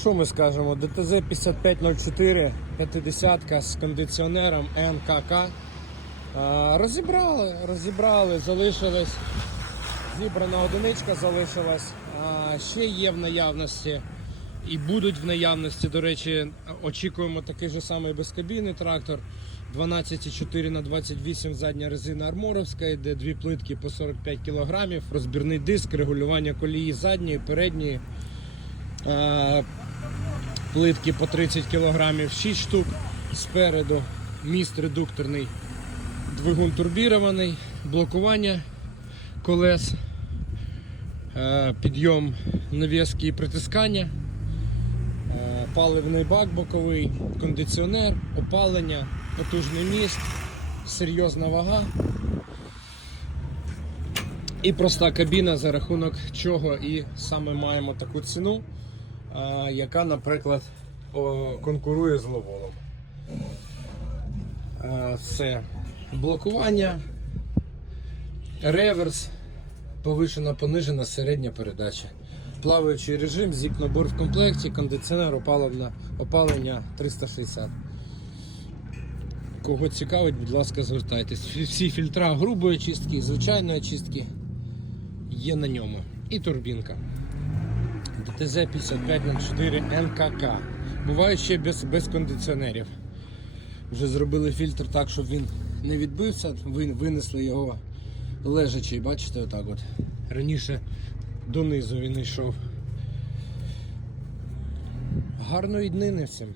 Що ми скажемо? ДТЗ 5504, 50 з кондиціонером МКК. Розібрали, розібрали, залишилось. Зібрана одиничка залишилась. Ще є в наявності і будуть в наявності. До речі, очікуємо такий же самий безкабійний трактор. 12,4 на 28 задня резина арморовська, йде дві плитки по 45 кг, розбірний диск, регулювання колії задньої, передньої. Плитки по 30 кг, 6 штук спереду, міст редукторний, двигун турбірований, блокування колес, е, підйом нав'язки і притискання, е, паливний бак боковий, кондиціонер, опалення, потужний міст, серйозна вага. І проста кабіна, за рахунок чого і саме маємо таку ціну, яка, наприклад, конкурує з ловолом. Е, Все. Блокування, реверс, повишена, понижена, середня передача. Плаваючий режим, зік-набор в комплекті, кондиціонер, опалення, опалення 360. Кого цікавить, будь ласка, звертайтесь. Всі- фільтра грубої чистки, звичайної чистки є на ньому. І турбінка. ДТЗ 5504 НКК. Буває ще без, без кондиціонерів. Вже зробили фільтр так, щоб він не відбився, ви- винесли його лежачий, бачите, отак от. Раніше донизу він йшов. Гарної днини всім.